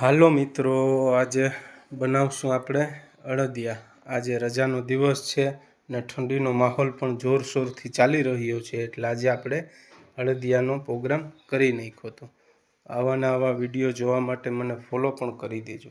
હાલો મિત્રો, આજે બનાવશું આપણે અડદિયા। આજે રજાનો દિવસ છે ને ઠંડીનો માહોલ પણ જોરશોરથી ચાલી રહ્યો છે, એટલે આજે આપણે અડદિયાનો પ્રોગ્રામ કરી નાખ્યો હતો। આવા વિડીયો જોવા માટે મને ફોલો પણ કરી દેજો।